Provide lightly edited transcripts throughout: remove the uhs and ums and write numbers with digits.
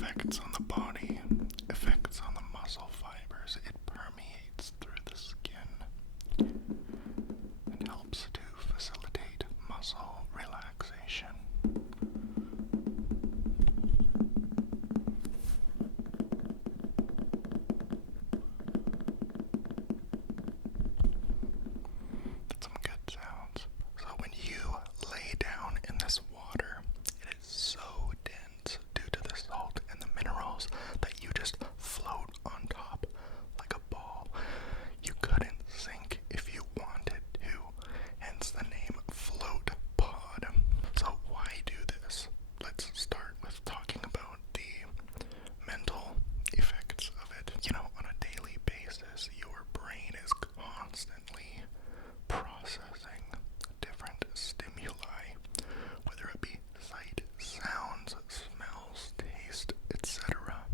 effects on the body, effects on the muscle fibers. It permeates through the skin and helps to facilitate muscle relaxation. That's some good sounds. So when you lay down in this water, it is so dense due to the salt and the minerals that you just float on top like a ball. You couldn't sink if you wanted to, hence the name float pod. So why do this? Let's start with talking about the mental effects of it. You know, on a daily basis, your brain is constantly processing different stimuli, whether it be sight, sounds, smells, taste, etc.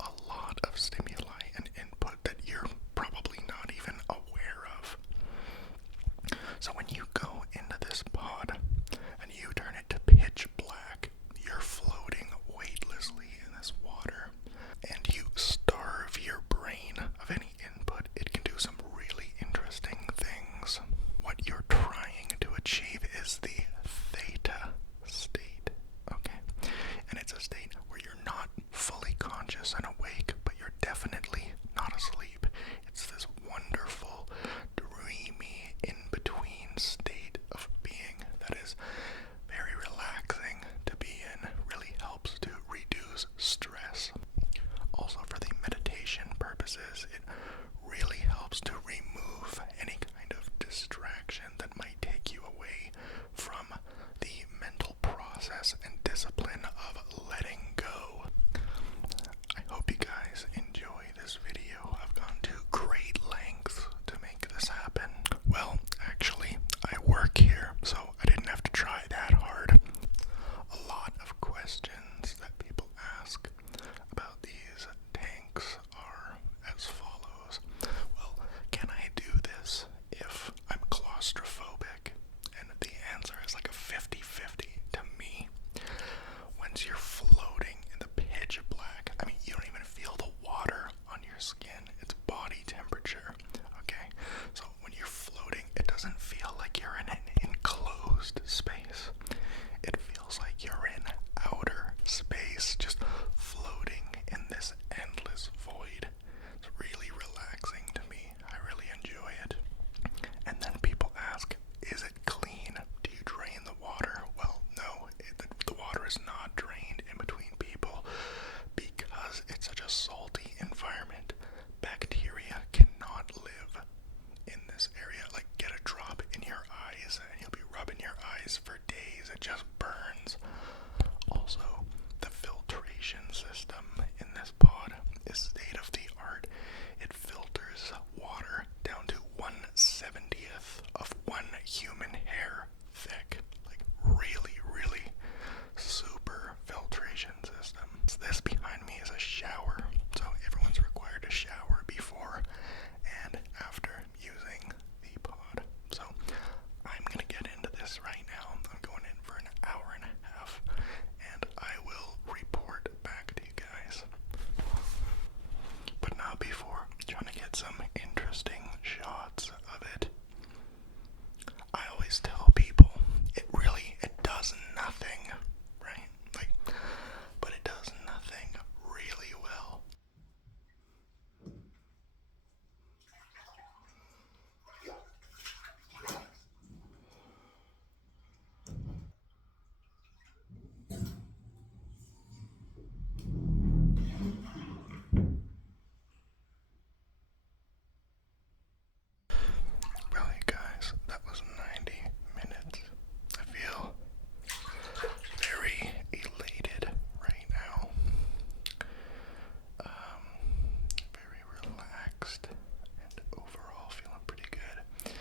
A lot of stimuli and input that you're probably not even aware of. So when you go into this pod and you turn it to pitch black, you're floating weightlessly in this water, and you starve your brain of any input. It can do some really interesting things. What you're trying to achieve is the theta state, okay? And it's a state where you're not fully conscious and awake, but you're definitely not asleep. It's this wonderful, dreamy, in-between state of being that is very relaxing to be in, really helps to reduce stress. Also, for the meditation purposes, it really helps to remove any kind of distraction that might take you away from the mental process and discipline of letting go. I hope you guys enjoy this video. I've gone to great lengths to make this happen. Well, actually, I work here, so I didn't have to try that hard. A lot of questions that people ask about these tanks are as follows. Well, can I do this if I'm claustrophobic? And the answer is like a 50-50 to me. Once you're floating in the pitch black, I mean, you don't even feel the water on your skin. It's body temperature, okay? So when you're floating, it doesn't feel like you're in an enclosed space. It feels like you're in outer space, just floating in this endless void. It's really relaxing to me. I really enjoy it. And then people ask, is it clean? Do you drain the water? Well, no, the water is not drained in between people because it's such a salty environment. Bacteria cannot live in this area. Like, get a drop in your eyes and you'll be rubbing your eyes for days. It just burns. Also, the filtration system in this pod is state of the art. It filters water down to 1/70th of one human hair thick. Like, really, really super filtration system. So this behind me is a shower. So everyone's required to shower before and after using the pod. So I'm gonna get into this right now. I'm going in for an hour and a half, and I will report back to you guys. But not before trying to get some interesting shots of it. I always tell people, it does nothing, right? Like, but it does nothing really well. Well, you guys, that was 90 minutes. I feel very elated right now. Very relaxed and overall feeling pretty good.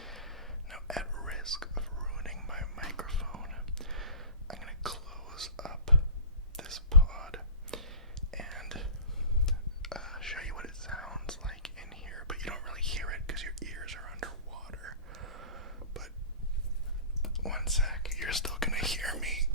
Now, at risk of ruining my microphone, I'm going to close up this pod and show you what it sounds like in here, but you don't really hear it because your ears are underwater. But one sec, you're still gonna hear me.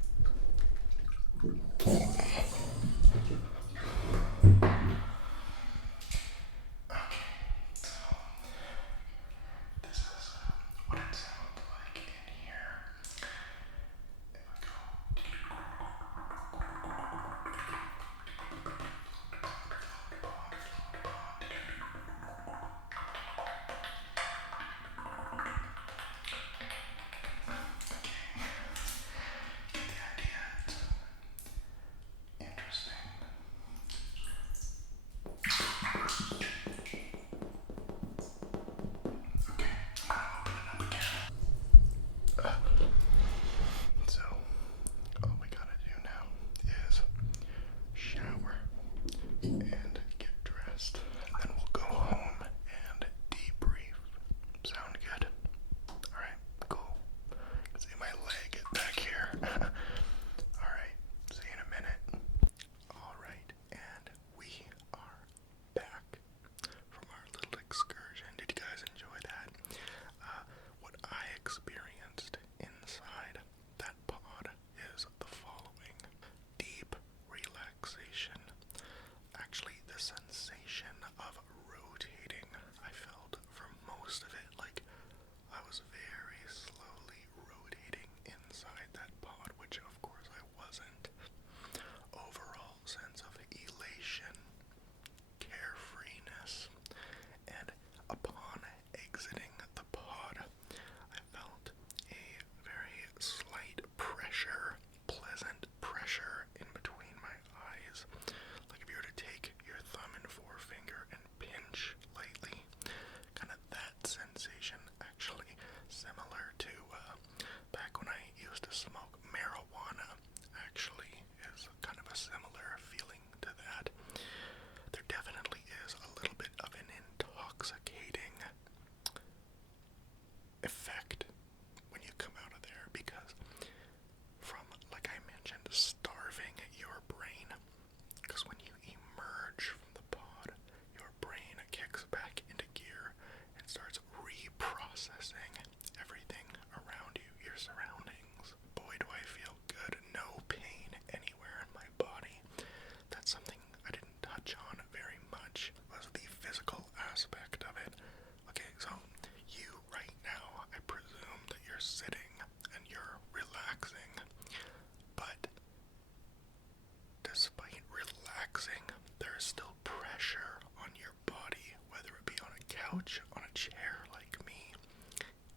relaxing, there is still pressure on your body, whether it be on a couch, on a chair like me,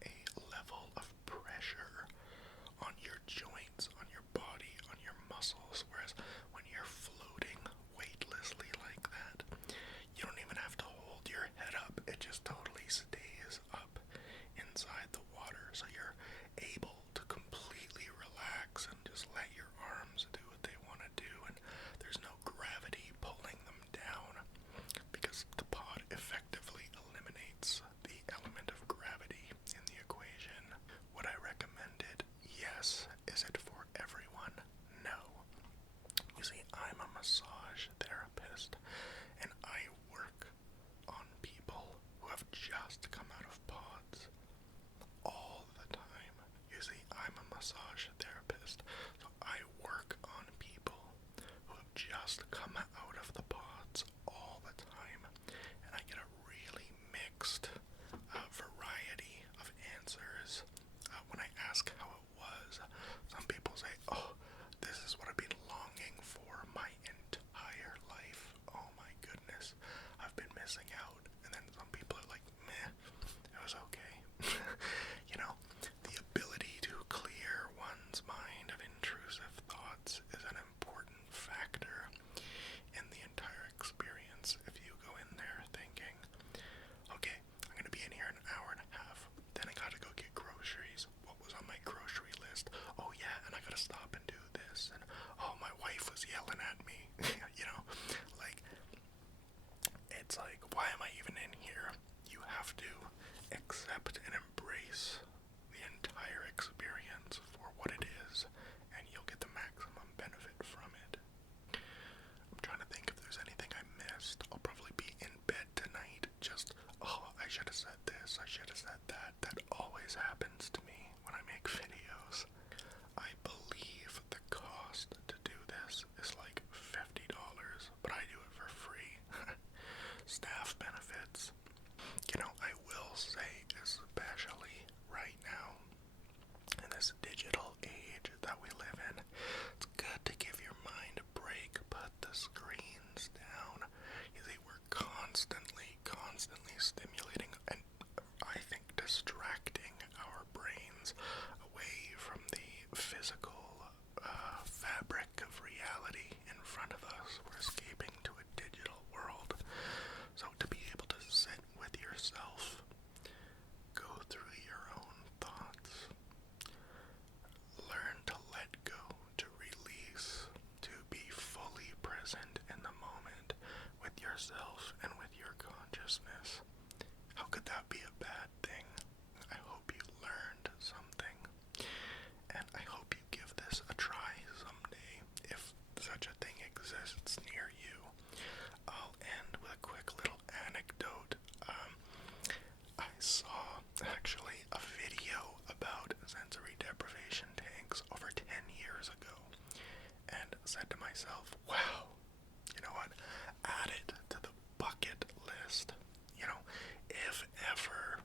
a level of pressure on your joints, on your body, on your muscles, whereas when you're floating weightlessly like that, you don't even have to hold your head up, it just totally stays up inside the water, so you're able to completely relax and just let your arms do what they want to do, and there's no gravity pulling them down, because the pod effectively eliminates the element of gravity in the equation. Would I recommend it? Yes. Is it for everyone? No. You see, I'm a massage therapist, and I work on people who have just come out of pods all the time. You see, I'm a massage therapist, so I work on people who have just come out of the pods all the time, and I get a really mixed variety of answers when I ask how it was. Some people say, oh, this is what I've been longing for my entire life. Oh my goodness, I've been missing out. And then some people are like, meh, it was okay. You know, the ability to clear one's mind of intrusive thoughts is an important factor in the entire experience. If you go in there thinking, okay, I'm going to be in here an hour and a half, then I got to go get groceries. What was on my grocery list? Oh yeah, and I got to stop and do this. And oh, my wife was yelling at me. You know, like, it's like, why am I even in here? You have to accept and embrace the entire experience for what it is, and you'll get the maximum benefit from it. I'm trying to think if there's anything I missed. I'll probably be in bed tonight just, oh, I should have said this, I should have said that. That always happens to me when I make videos. I believe the cost to do this is like $50, but I do it for free. Staff benefits. You know, I will say, especially right now, in this digital age that we live in, it's good to give your mind a break, put the screens down. You see, we're constantly stimulating and I think distracting our brains away from the physical fabric of reality in front of us. We're escaping to a digital world. So to be able to sit with yourself, go through your own thoughts, learn to let go, to release, to be fully present in the moment with yourself and with your consciousness. How could that be a bad thing? I hope you learned something, and I hope you give this a try someday, if such a thing exists near you. I'll end with a quick little anecdote. I saw, actually, a video about sensory deprivation tanks over 10 years ago, and said to myself, wow, you know what, add it to the bucket list. You know, if ever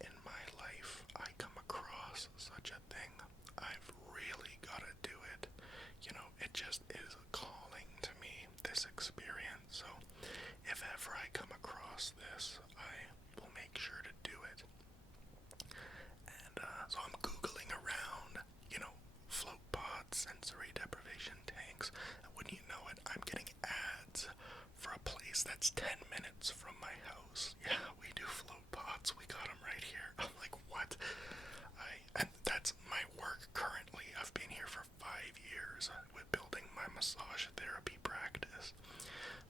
in my life I come across such a thing, I've really got to do it. You know, it just is calling to me, this experience. So if ever I come across this, I will make sure to do it. And so I'm Googling around, you know, float pods, sensory deprivation tanks, and wouldn't you know it, I'm getting ads for a place that's 10 minutes from my house. Yeah, we do float pods, we got them right here. I'm like, what? And that's my work currently. I've been here for 5 years with building my massage therapy practice,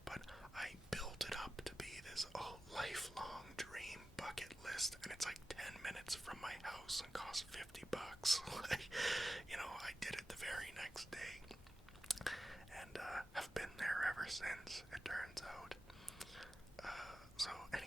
but I built it up to be this lifelong dream bucket list, and it's like 10 minutes from my house and costs $50. Like, you know, I did it the very next day, and have been there ever since, it turns out. So anyway,